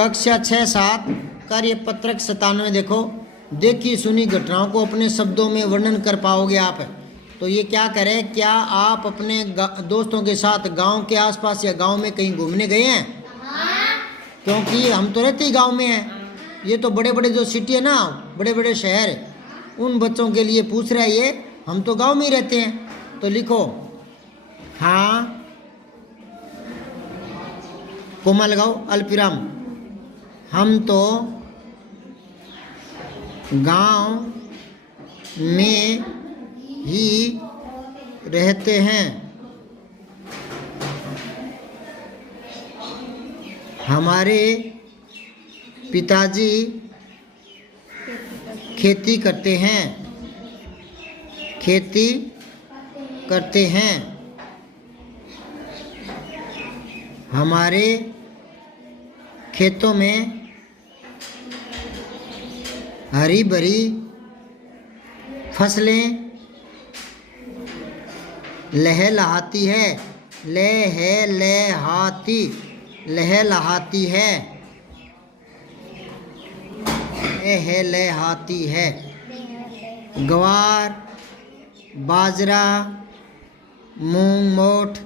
कक्षा 6-7 कार्य पत्रक 97 देखो, देखी सुनी घटनाओं को अपने शब्दों में वर्णन कर पाओगे आप। तो ये क्या करें, क्या आप अपने दोस्तों के साथ गांव के आसपास या गांव में कहीं घूमने गए हैं? क्योंकि हम तो रहते ही गांव में हैं। ये तो बड़े बड़े जो सिटी है ना, बड़े बड़े शहर, उन बच्चों के लिए पूछ रहा है ये, हम तो गांव में ही रहते हैं। तो लिखो हाँ, कोमा लगाओ, अल्पविराम, हम तो गांव में ही रहते हैं। हमारे पिताजी खेती करते हैं। खेती करते हैं। हमारे खेतों में हरी भरी फसलें लहलहाती है। लहलहाती है। लहलहाती है। ग्वार, बाजरा, मूंग, मोठ,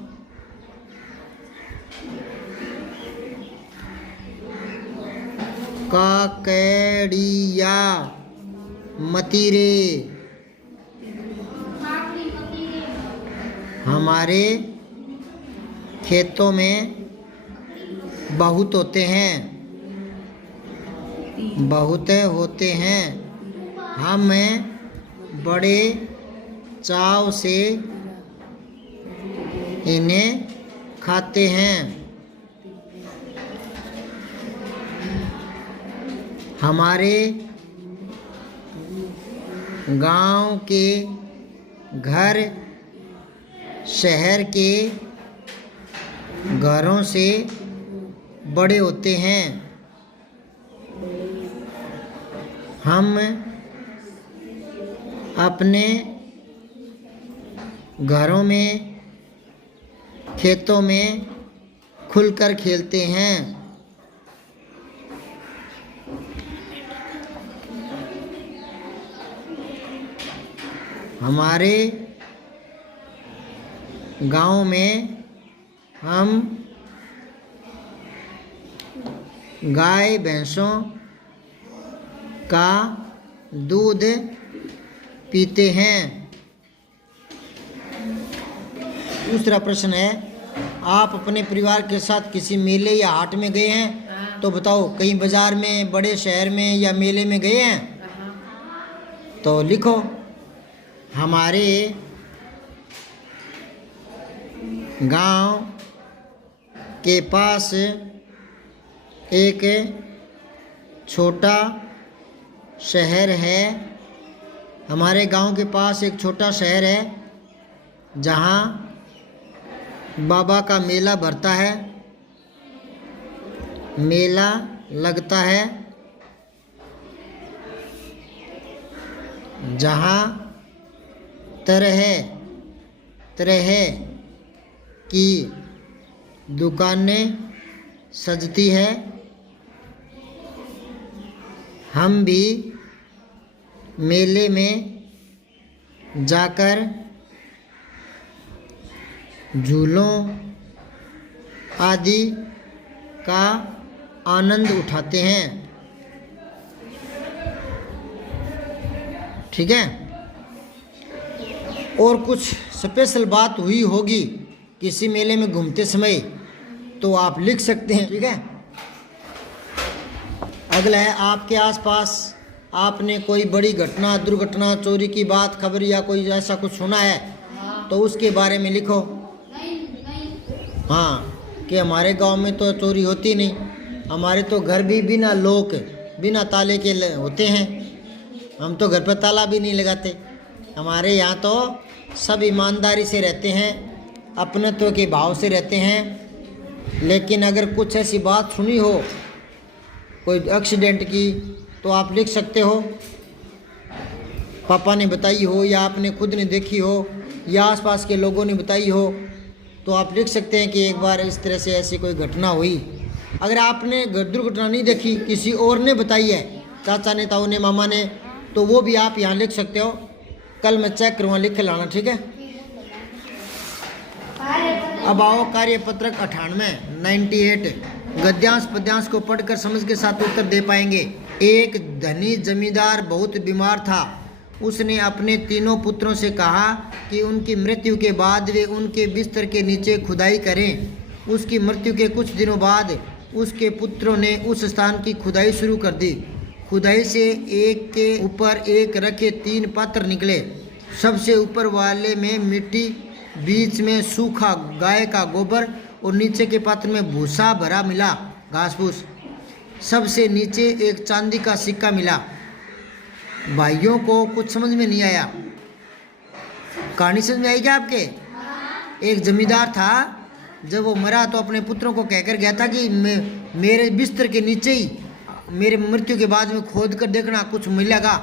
काकड़िया, मतीरे हमारे खेतों में बहुत होते हैं। बहुत होते हैं। हम बड़े चाव से इन्हें खाते हैं। हमारे गांव के घर शहर के घरों से बड़े होते हैं। हम अपने घरों में खेतों में खुलकर खेलते हैं। हमारे गांव में हम गाय भैंसों का दूध पीते हैं। दूसरा प्रश्न है, आप अपने परिवार के साथ किसी मेले या हाट में गए हैं? तो बताओ, कहीं बाजार में, बड़े शहर में या मेले में गए हैं? तो लिखो हमारे गांव के पास एक छोटा शहर है। हमारे गांव के पास एक छोटा शहर है जहां बाबा का मेला भरता है, मेला लगता है, जहां तरह तरह की दुकानें सजती है। हम भी मेले में जाकर झूलों आदि का आनंद उठाते हैं। ठीक है। और कुछ स्पेशल बात हुई होगी किसी मेले में घूमते समय, तो आप लिख सकते हैं। ठीक है। अगला है, आपके आसपास आपने कोई बड़ी घटना, दुर्घटना, चोरी की बात, खबर या कोई ऐसा कुछ सुना है तो उसके बारे में लिखो। हाँ, कि हमारे गांव में तो चोरी होती नहीं, हमारे तो घर भी बिना लॉक, बिना ताले के होते हैं। हम तो घर पर ताला भी नहीं लगाते। हमारे यहाँ तो सब ईमानदारी से रहते हैं, अपनत्व के भाव से रहते हैं। लेकिन अगर कुछ ऐसी बात सुनी हो कोई एक्सीडेंट की, तो आप लिख सकते हो, पापा ने बताई हो या आपने खुद ने देखी हो या आसपास के लोगों ने बताई हो, तो आप लिख सकते हैं कि एक बार इस तरह से ऐसी कोई घटना हुई। अगर आपने दुर्घटना नहीं देखी, किसी और ने बताई है, चाचा ने, ताऊ ने, मामा ने, तो वो भी आप यहाँ लिख सकते हो। कल मैं चेक करूँगा, लिख के लाना, ठीक है। अब आओ कार्यपत्रक 98 गद्यांश पद्यांश को पढ़कर समझ के साथ उत्तर दे पाएंगे। एक धनी जमींदार बहुत बीमार था। उसने अपने तीनों पुत्रों से कहा कि उनकी मृत्यु के बाद वे उनके बिस्तर के नीचे खुदाई करें। उसकी मृत्यु के कुछ दिनों बाद उसके पुत्रों ने उस स्थान की खुदाई शुरू कर दी। खुदाई से एक के ऊपर एक रखे 3 पात्र निकले। सबसे ऊपर वाले में मिट्टी, बीच में सूखा गाय का गोबर और नीचे के पात्र में भूसा भरा मिला, घास फूस। सबसे नीचे एक चांदी का सिक्का मिला। भाइयों को कुछ समझ में नहीं आया। कहानी समझ में आई क्या आपके? एक जमींदार था, जब वो मरा तो अपने पुत्रों को कहकर गया था कि मेरे बिस्तर के नीचे ही मेरे मृत्यु के बाद में खोद कर देखना कुछ मिलेगा।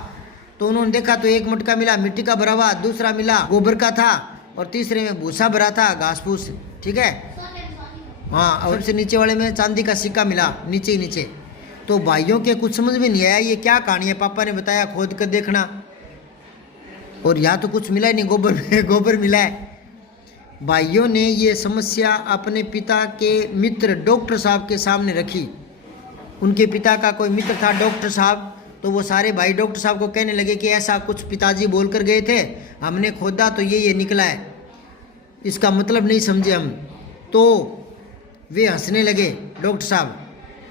तो उन्होंने देखा तो एक मटका मिला मिट्टी का भरा हुआ, दूसरा मिला गोबर का था और तीसरे में भूसा भरा था, घास फूस, ठीक है। हाँ, और सबसे नीचे वाले में चांदी का सिक्का मिला, नीचे ही नीचे। तो भाइयों के कुछ समझ में नहीं आया, ये क्या कहानी है। पापा ने बताया खोद कर देखना, और यहाँ तो कुछ मिला ही नहीं, गोबर मिला है। भाइयों ने ये समस्या अपने पिता के मित्र डॉक्टर साहब के सामने रखी। उनके पिता का कोई मित्र था डॉक्टर साहब, तो वो सारे भाई डॉक्टर साहब को कहने लगे कि ऐसा कुछ पिताजी बोल कर गए थे, हमने खोदा तो ये निकला है, इसका मतलब नहीं समझे हम। तो वे हंसने लगे, डॉक्टर साहब।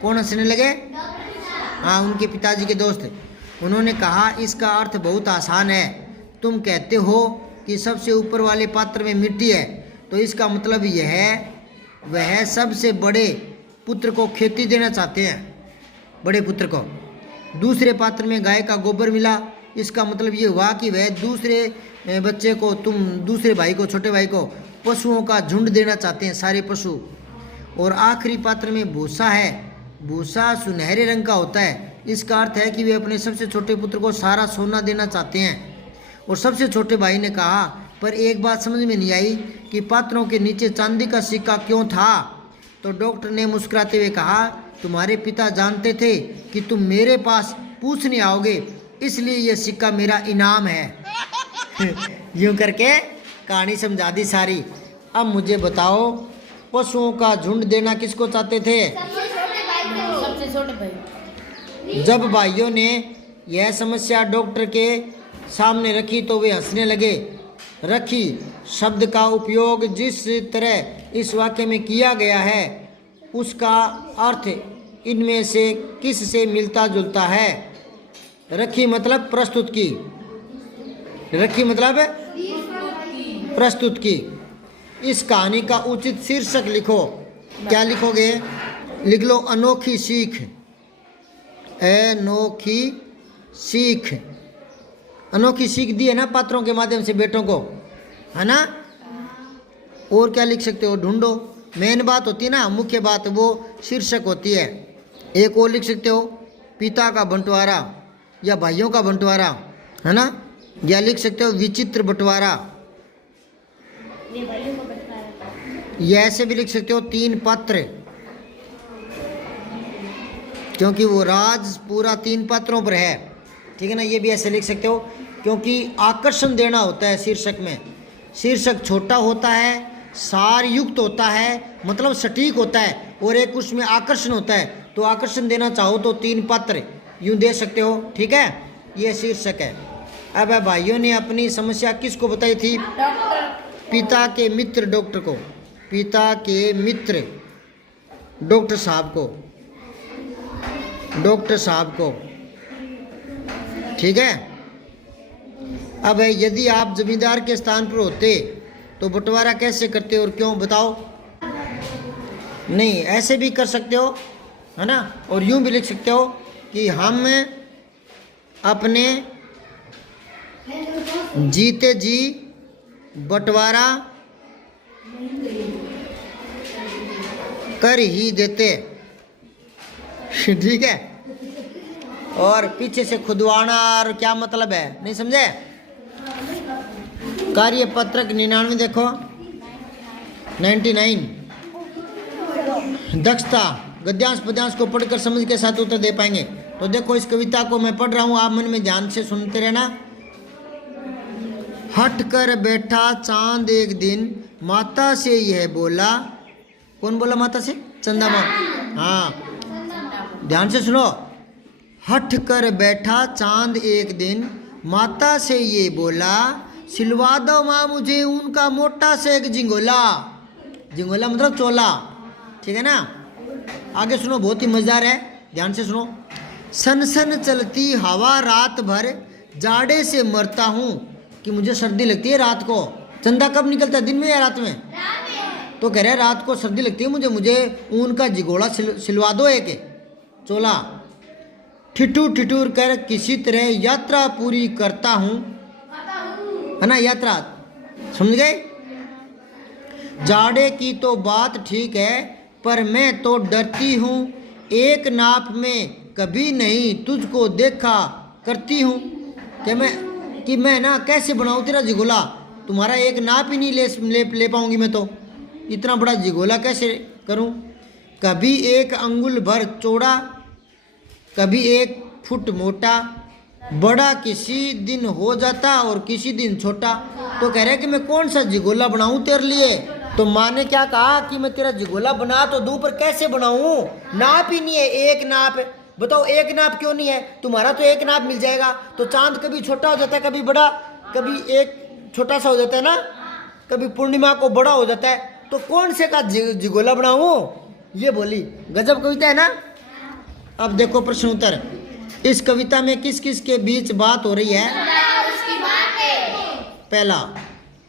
कौन हंसने लगे? हाँ, उनके पिताजी के दोस्त। उन्होंने कहा इसका अर्थ बहुत आसान है। तुम कहते हो कि सबसे ऊपर वाले पात्र में मिट्टी है, तो इसका मतलब यह है वह सबसे बड़े पुत्र को खेती देना चाहते हैं, बड़े पुत्र को। दूसरे पात्र में गाय का गोबर मिला, इसका मतलब ये हुआ कि वह दूसरे बच्चे को, तुम दूसरे भाई को, छोटे भाई को पशुओं का झुंड देना चाहते हैं, सारे पशु। और आखिरी पात्र में भूसा है। भूसा सुनहरे रंग का होता है, इसका अर्थ है कि वे अपने सबसे छोटे पुत्र को सारा सोना देना चाहते हैं। और सबसे छोटे भाई ने कहा, पर एक बात समझ में नहीं आई कि पात्रों के नीचे चांदी का सिक्का क्यों था। तो डॉक्टर ने मुस्कुराते हुए कहा, तुम्हारे पिता जानते थे कि तुम मेरे पास पूछने आओगे, इसलिए यह सिक्का मेरा इनाम है। यूं करके कहानी समझा दी सारी। अब मुझे बताओ, पशुओं का झुंड देना किसको चाहते थे? सबसे छोटे भाई। जब भाइयों ने यह समस्या डॉक्टर के सामने रखी तो वे हंसने लगे। रखी शब्द का उपयोग जिस तरह इस वाक्य में किया गया है, उसका अर्थ इनमें से किस से मिलता जुलता है? रखी मतलब प्रस्तुत की। रखी मतलब प्रस्तुत की। इस कहानी का उचित शीर्षक लिखो। क्या लिखोगे? लिख लो अनोखी सीख। अनोखी सीख। अनोखी सीख दी है ना पात्रों के माध्यम से बेटों को, है ना। और क्या लिख सकते हो? ढूंढो। मेन बात होती है ना, मुख्य बात, वो शीर्षक होती है। एक और लिख सकते हो, पिता का बंटवारा या भाइयों का बंटवारा, है ना। या लिख सकते हो विचित्र बंटवारा। या ऐसे भी लिख सकते हो 3 पात्र, क्योंकि वो राज पूरा 3 पात्रों पर है, ठीक है ना। ये भी ऐसे लिख सकते हो, क्योंकि आकर्षण देना होता है शीर्षक में। शीर्षक छोटा होता है, सार युक्त होता है, मतलब सटीक होता है, और एक उसमें आकर्षण होता है। तो आकर्षण देना चाहो तो 3 पात्र यूं दे सकते हो, ठीक है। ये शीर्षक है। अब भाइयों ने अपनी समस्या किसको बताई थी? पिता के मित्र डॉक्टर को, पिता के मित्र डॉक्टर साहब को, डॉक्टर साहब को, ठीक है। अब यदि आप जमींदार के स्थान पर होते तो बंटवारा कैसे करते और क्यों, बताओ। नहीं, ऐसे भी कर सकते हो, है ना। और यूं भी लिख सकते हो कि हम अपने जीते जी बंटवारा कर ही देते, ठीक है। और पीछे से खुदवाना और क्या मतलब है, नहीं समझे। कार्यपत्रक 99 देखो, 99 दक्षता गद्यांश पद्यांश को पढ़कर समझ के साथ उत्तर दे पाएंगे। तो देखो इस कविता को मैं पढ़ रहा हूँ, आप मन में ध्यान से सुनते रहना। हट कर बैठा चांद एक दिन, माता से यह बोला। कौन बोला माता से? चंदा माँ। हाँ, ध्यान से सुनो। हट कर बैठा चांद एक दिन, माता से ये बोला, सिलवा दो माँ मुझे उनका मोटा सा एक झिंगोला। झिंगोला मतलब चोला, ठीक है ना। आगे सुनो, बहुत ही मजेदार है, ध्यान से सुनो। सन सन चलती हवा रात भर, जाड़े से मरता हूँ, कि मुझे सर्दी लगती है रात को। चंदा कब निकलता है, दिन में या रात में? तो कह रहे रात को सर्दी लगती है मुझे ऊन का झिगोड़ा सिलवा दो एक चोला। ठिठुर ठिठुर कर किसी तरह यात्रा पूरी करता हूँ, है ना, यात्रा, समझ गए। जाड़े की तो बात ठीक है, पर मैं तो डरती हूँ, एक नाप में कभी नहीं तुझको देखा करती हूँ। कि मैं ना कैसे बनाऊँ तेरा झिगोला, तुम्हारा एक नाप ही नहीं ले पाऊँगी मैं, तो इतना बड़ा झिगोला कैसे करूँ। कभी एक अंगुल भर चौड़ा, कभी 1 फुट मोटा, बड़ा किसी दिन हो जाता और किसी दिन छोटा। तो कह रहे कि मैं कौन सा झिगोला बनाऊं तेरे लिए। तो माँ ने क्या कहा कि मैं तेरा झिगोला बना तो दूं, पर कैसे बनाऊं, नाप ही नहीं है, एक नाप। बताओ एक नाप क्यों नहीं है, तुम्हारा तो एक नाप मिल जाएगा। तो चांद कभी छोटा हो जाता है, कभी बड़ा, कभी एक छोटा सा हो जाता है ना, कभी पूर्णिमा को बड़ा हो जाता है। तो कौन से का झिगोला बनाऊं, ये बोली। गजब कविता है ना। अब देखो प्रश्न उत्तर। इस कविता में किस किस के बीच बात हो रही है? पहला,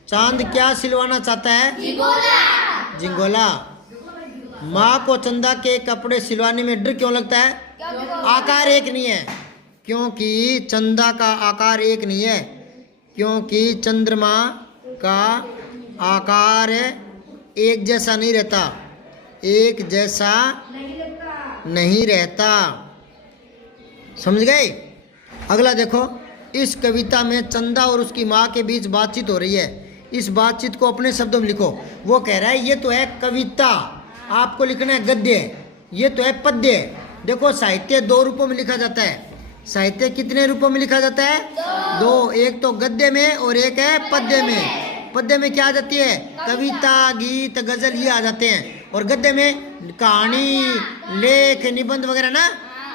चांद क्या सिलवाना चाहता है? झिंगोला। माँ को चंदा के कपड़े सिलवाने में डर क्यों लगता है? आकार एक नहीं है, क्योंकि चंदा का आकार एक नहीं है, क्योंकि चंद्रमा का आकार एक जैसा नहीं रहता, एक जैसा नहीं रहता, समझ गए। अगला देखो, इस कविता में चंदा और उसकी माँ के बीच बातचीत हो रही है। इस बातचीत को अपने शब्दों में लिखो। वो कह रहा है ये तो है कविता, आपको लिखना है गद्य, ये तो है पद्य। देखो साहित्य 2 रूपों में लिखा जाता है। साहित्य कितने रूपों में लिखा जाता है? 2। एक तो गद्य में और एक है पद्य में। पद्य में क्या आ जाती है? कविता, गीत, गजल, ये आ जाते हैं। और गद्य में कहानी, लेख, निबंध वगैरह ना,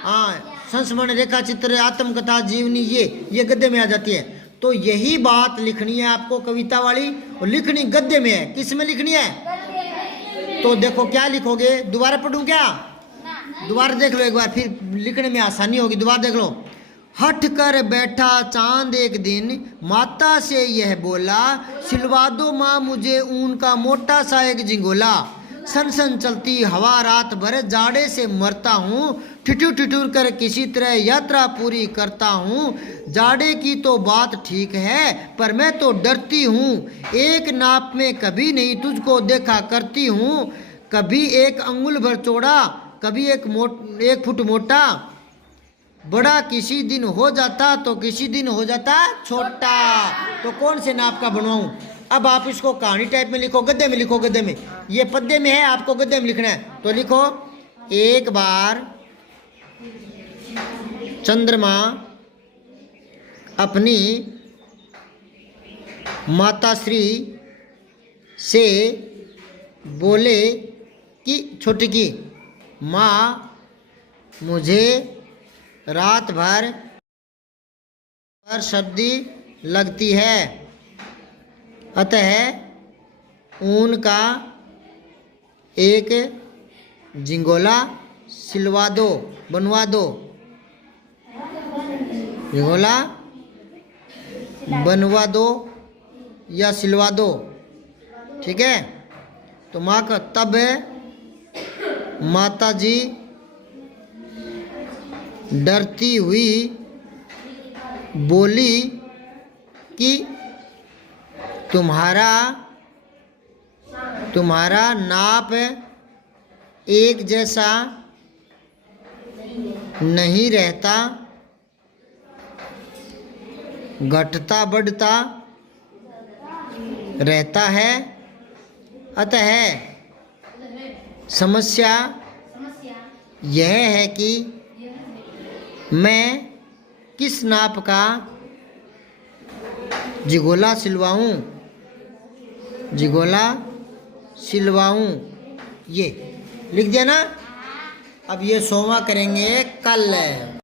हाँ, संस्मरण, रेखा चित्र, आत्मकथा, जीवनी, ये गद्य में आ जाती है। तो यही बात लिखनी है आपको कविता वाली, और लिखनी गद्य में है। किस में लिखनी है? तो देखो क्या लिखोगे, दोबारा पढ़ूं क्या? दोबारा देख लो एक बार, फिर लिखने में आसानी होगी। दोबारा देख लो। हट कर बैठा चांद एक दिन, माता से यह बोला, सिलवा दो माँ मुझे ऊन का मोटा सा एक झिंगोला। सन सन चलती हवा रात भर, जाड़े से मरता हूँ, ठिठुर ठिठुर कर किसी तरह यात्रा पूरी करता हूँ। जाड़े की तो बात ठीक है, पर मैं तो डरती हूँ, एक नाप में कभी नहीं तुझको देखा करती हूँ। कभी 1 अंगुल भर चौड़ा, कभी 1 फुट मोटा, बड़ा किसी दिन हो जाता तो किसी दिन हो जाता छोटा। तो कौन से नाप का बनवाऊं? अब आप इसको कहानी टाइप में लिखो, गद्य में लिखो। गद्य में, ये पद्य में है, आपको गद्य में लिखना है। तो लिखो, एक बार चंद्रमा अपनी माताश्री से बोले कि छोटी की, माँ मुझे रात भर सर्दी लगती है, अतः ऊन का एक झिंगोला सिलवा दो, बनवा दो। झिंगोला बनवा दो या सिलवा दो, ठीक है। तो माँ का तब माता जी डरती हुई बोली कि तुम्हारा नाप एक जैसा नहीं रहता, घटता बढ़ता रहता है, अतः समस्या यह है कि मैं किस नाप का जिगोला सिलवाऊं, ये लिख दिया ना। अब ये 100वां करेंगे कल।